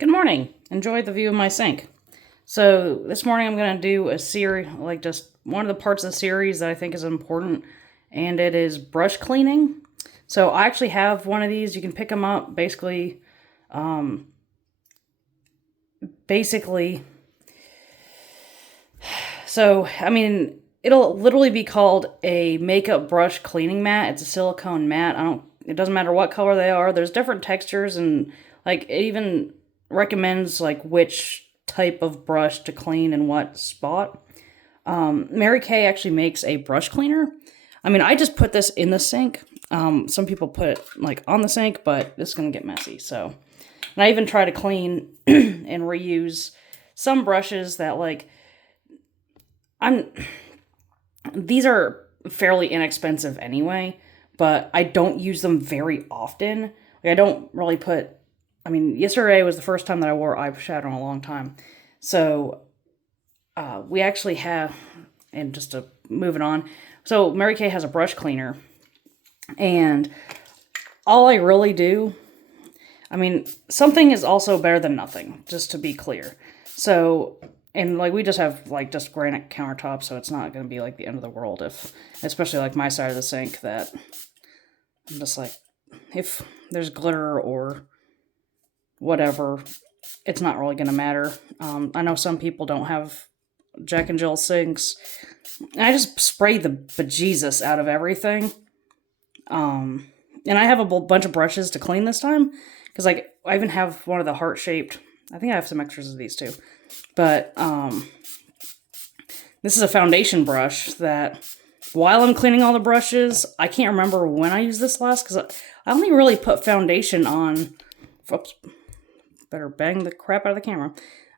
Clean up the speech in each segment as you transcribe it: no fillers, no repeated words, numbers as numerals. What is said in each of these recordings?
Good morning. Enjoy the view of my sink. So this morning I'm going to do a series, like just one of the parts of the series that I think is important, and it is brush cleaning. So I actually have one of these. You can pick them up. Um, basically, so I mean, it'll literally be called a makeup brush cleaning mat. It's a silicone mat. It doesn't matter what color they are. There's different textures, and like it even recommends like which type of brush to clean in what spot. Mary Kay actually makes a brush cleaner. I mean, I just put this in the sink. Some people put it like on the sink, but it's gonna get messy. So, and I even try to clean and reuse some brushes that like I'm. These are fairly inexpensive anyway, but I don't use them very often. Like I don't really put. I mean, yesterday was the first time that I wore eyeshadow in a long time. So we actually have, and just to move it on. So Mary Kay has a brush cleaner, and all I really do, I mean, something is also better than nothing, just to be clear. So, and like we just have like just granite countertops, so it's not going to be like the end of the world if, especially like my side of the sink, that I'm just like, if there's glitter or whatever, it's not really going to matter. I know some people don't have Jack and Jill sinks. I just spray the bejesus out of everything. And I have a bunch of brushes to clean this time, because like I even have one of the heart-shaped. I think I have some extras of these too. But this is a foundation brush that while I'm cleaning all the brushes, I can't remember when I used this last, because I only really put foundation on. Oops. Better bang the crap out of the camera.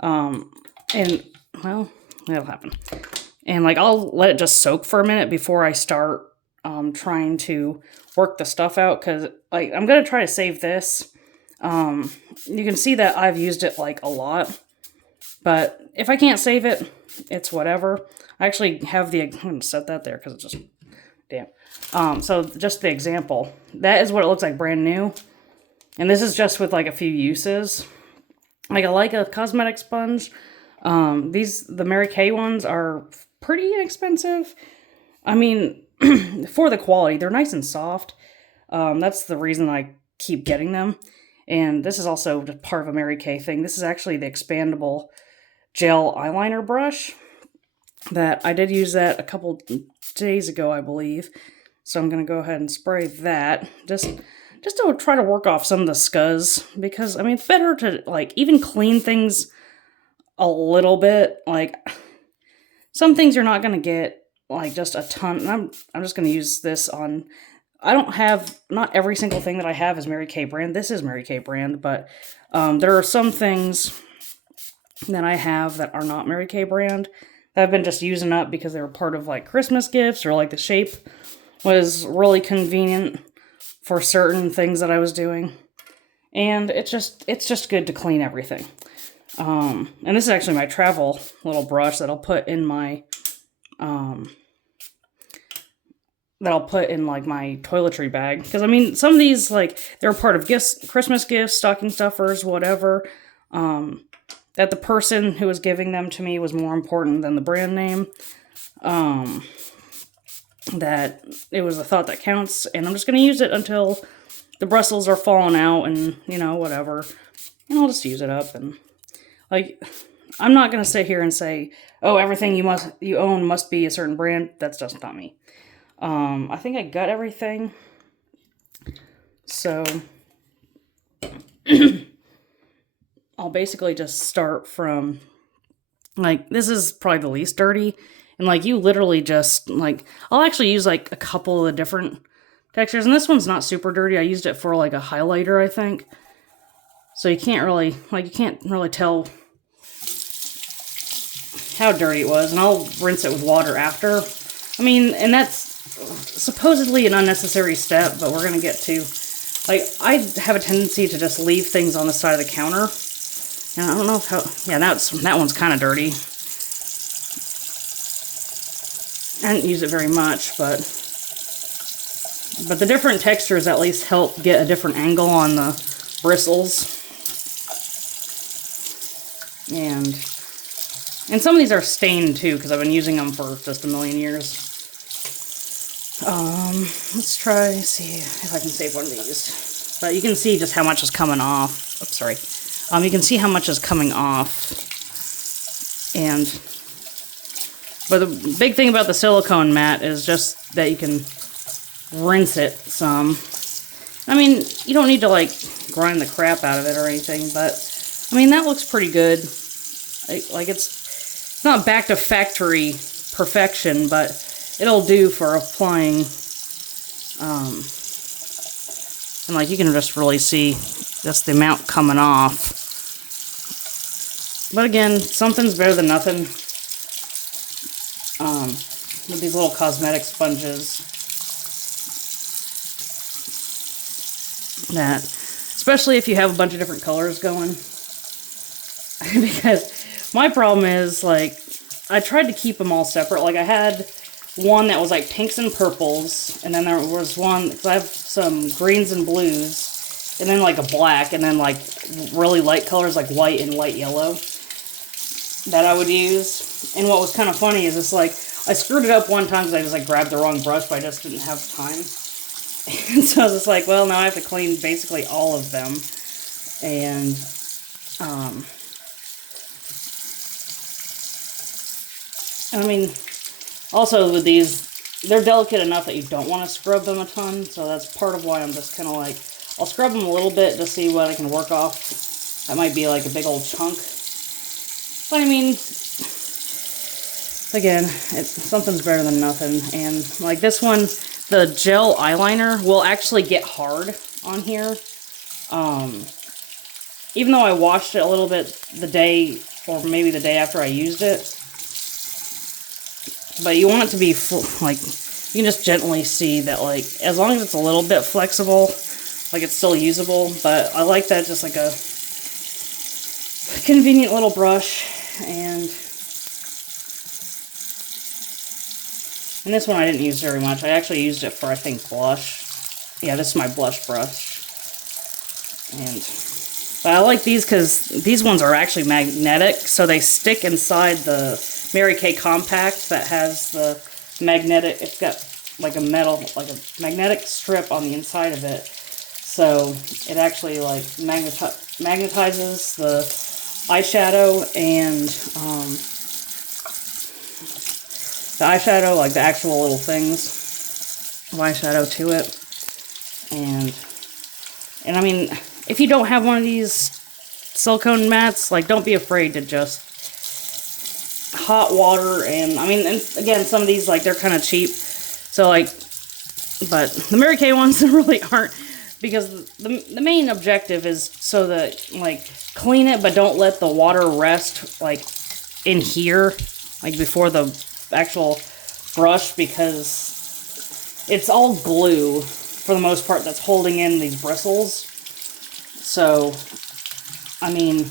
And, well, that'll happen. And, like, I'll let it just soak for a minute before I start trying to work the stuff out, because, like, I'm going to try to save this. You can see that I've used it, like, a lot. But if I can't save it, it's whatever. I actually have I'm going to set that there, because it's just, damn. So, just the example. That is what it looks like brand new. And this is just with, like, a few uses. Like, I like a cosmetic sponge. The Mary Kay ones are pretty inexpensive. I mean, for the quality, they're nice and soft. That's the reason I keep getting them. And this is also just part of a Mary Kay thing. This is actually the expandable gel eyeliner brush. That I did use that a couple days ago, I believe. So I'm going to go ahead and spray that. Just to try to work off some of the scuzz, because I mean, it's better to like even clean things a little bit. Like some things you're not going to get like just a ton. And I'm just going to use this on. I don't have, not every single thing that I have is Mary Kay brand. This is Mary Kay brand, but there are some things that I have that are not Mary Kay brand that I've been just using up because they were part of like Christmas gifts, or like the shape was really convenient for certain things that I was doing. And it's just good to clean everything. And this is actually my travel little brush that I'll put in my, like my toiletry bag. Because I mean, some of these, like, they're part of gifts, Christmas gifts, stocking stuffers, whatever. That the person who was giving them to me was more important than the brand name. That it was a thought that counts, and I'm just going to use it until the bristles are falling out, and, you know, whatever. And I'll just use it up, and, like, I'm not going to sit here and say, oh, everything you own must be a certain brand. That's just not me. I think I got everything. So, I'll basically just start from, like, this is probably the least dirty. And, like, you literally just, like, I'll actually use, like, a couple of the different textures. And this one's not super dirty. I used it for, like, a highlighter, I think. So you can't really tell how dirty it was. And I'll rinse it with water after. I mean, and that's supposedly an unnecessary step, but we're going to get to, like, I have a tendency to just leave things on the side of the counter. And I don't know that one's kind of dirty. I didn't use it very much, but the different textures at least help get a different angle on the bristles. And some of these are stained too, because I've been using them for just a million years. Let's try, see if I can save one of these. But you can see just how much is coming off. Oops, sorry. You can see how much is coming off. But the big thing about the silicone mat is just that you can rinse it some. I mean, you don't need to like grind the crap out of it or anything, but I mean, that looks pretty good. Like it's not back to factory perfection, but it'll do for applying. And like you can just really see just the amount coming off. But again, something's better than nothing. With these little cosmetic sponges. That, especially if you have a bunch of different colors going. Because my problem is, like, I tried to keep them all separate. Like, I had one that was like pinks and purples, and then there was one, because I have some greens and blues, and then like a black, and then like really light colors like white and light yellow that I would use. And what was kind of funny is it's like, I screwed it up one time because I just like grabbed the wrong brush, but I just didn't have time. And so I was just like, well, now I have to clean basically all of them. And, I mean, also with these, they're delicate enough that you don't want to scrub them a ton. So that's part of why I'm just kind of like, I'll scrub them a little bit to see what I can work off. That might be like a big old chunk. But I mean, again, something's better than nothing. And like this one, the gel eyeliner will actually get hard on here. Even though I washed it a little bit the day, or maybe the day after I used it. But you want it to be like, you can just gently see that, like, as long as it's a little bit flexible, like it's still usable. But I like that, just like a convenient little brush. And this one I didn't use very much. I actually used it for, I think, blush. Yeah, this is my blush brush. But I like these because these ones are actually magnetic, so they stick inside the Mary Kay Compact that has the magnetic, it's got like a metal, like a magnetic strip on the inside of it. So it actually like magnetizes the eyeshadow, and the eyeshadow, like the actual little things of eyeshadow to it. And I mean, if you don't have one of these silicone mats, like, don't be afraid to just hot water. And I mean, and again, some of these, like, they're kind of cheap, so like, but the Mary Kay ones really aren't, because the main objective is so that, like, clean it, but don't let the water rest, like, in here, like, before the actual brush, because it's all glue, for the most part, that's holding in these bristles. So, I mean,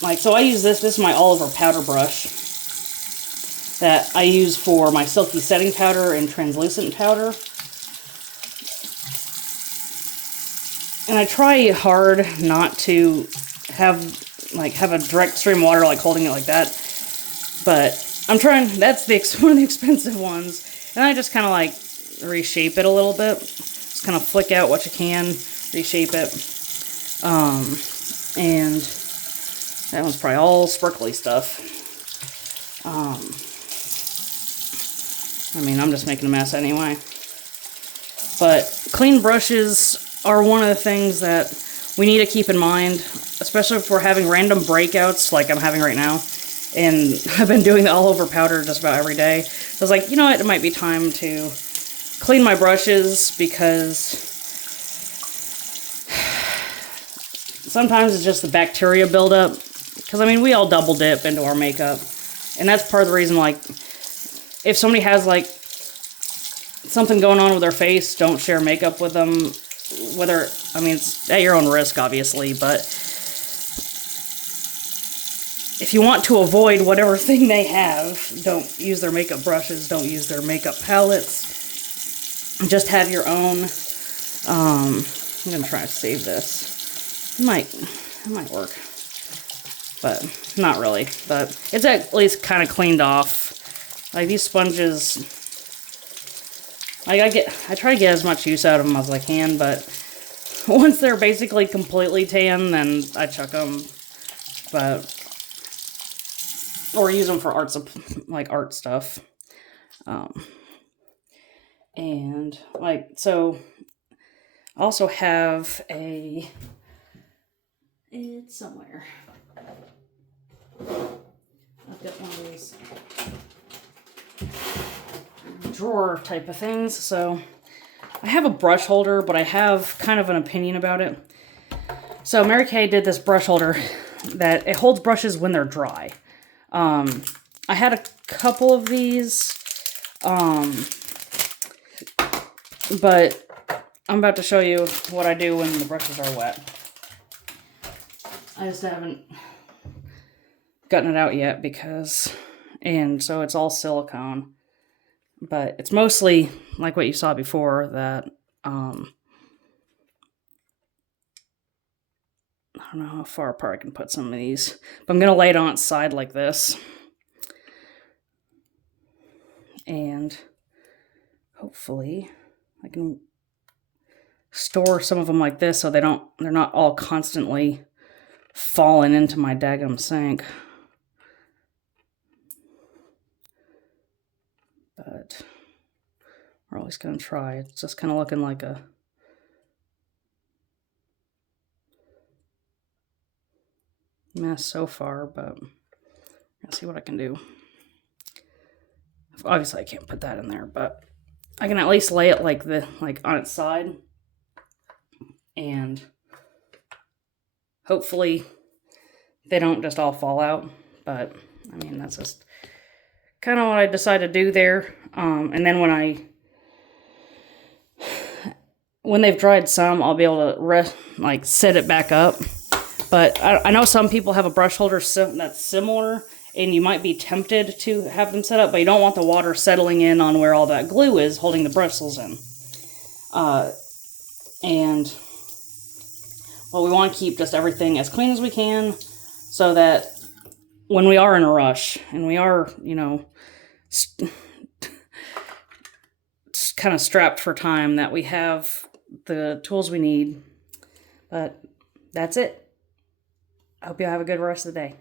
like, so I use this is my all-over powder brush that I use for my silky setting powder and translucent powder. And I try hard not to have a direct stream of water, like, holding it like that. But I'm trying, that's one of the expensive ones. And I just kind of, like, reshape it a little bit. Just kind of flick out what you can, reshape it. And that one's probably all sparkly stuff. I mean, I'm just making a mess anyway. But clean brushes are one of the things that we need to keep in mind, especially if we're having random breakouts like I'm having right now. And I've been doing the all-over powder just about every day. So I was like, you know what, it might be time to clean my brushes, because sometimes it's just the bacteria buildup. Because, I mean, we all double dip into our makeup. And that's part of the reason, like, if somebody has, like, something going on with their face, don't share makeup with them. Whether, I mean, it's at your own risk, obviously, but if you want to avoid whatever thing they have, don't use their makeup brushes, don't use their makeup palettes. Just have your own. I'm going to try to save this. It might work. but not really. But it's at least kind of cleaned off. Like these sponges, like I try to get as much use out of them as I can, but once they're basically completely tan, then I chuck them. But or use them for art stuff. And like so, I also have it's somewhere. I've got one of these drawer type of things. So I have a brush holder, but I have kind of an opinion about it. So Mary Kay did this brush holder that it holds brushes when they're dry. I had a couple of these, but I'm about to show you what I do when the brushes are wet. I just haven't gotten it out yet and so it's all silicone, but it's mostly like what you saw before that, I don't know how far apart I can put some of these, but I'm going to lay it on its side like this. And hopefully I can store some of them like this so they're not all constantly falling into my daggum sink. But we're always going to try. It's just kind of looking like a mess so far, but I'll see what I can do. Obviously I can't put that in there, but I can at least lay it like on its side, and hopefully they don't just all fall out. But I mean, that's just kind of what I decided to do there. And then when they've dried some, I'll be able to set it back up. But I know some people have a brush holder that's similar, and you might be tempted to have them set up, but you don't want the water settling in on where all that glue is holding the bristles in. And we want to keep just everything as clean as we can, so that when we are in a rush and we are, kind of strapped for time, that we have the tools we need. But that's it. I hope you have a good rest of the day.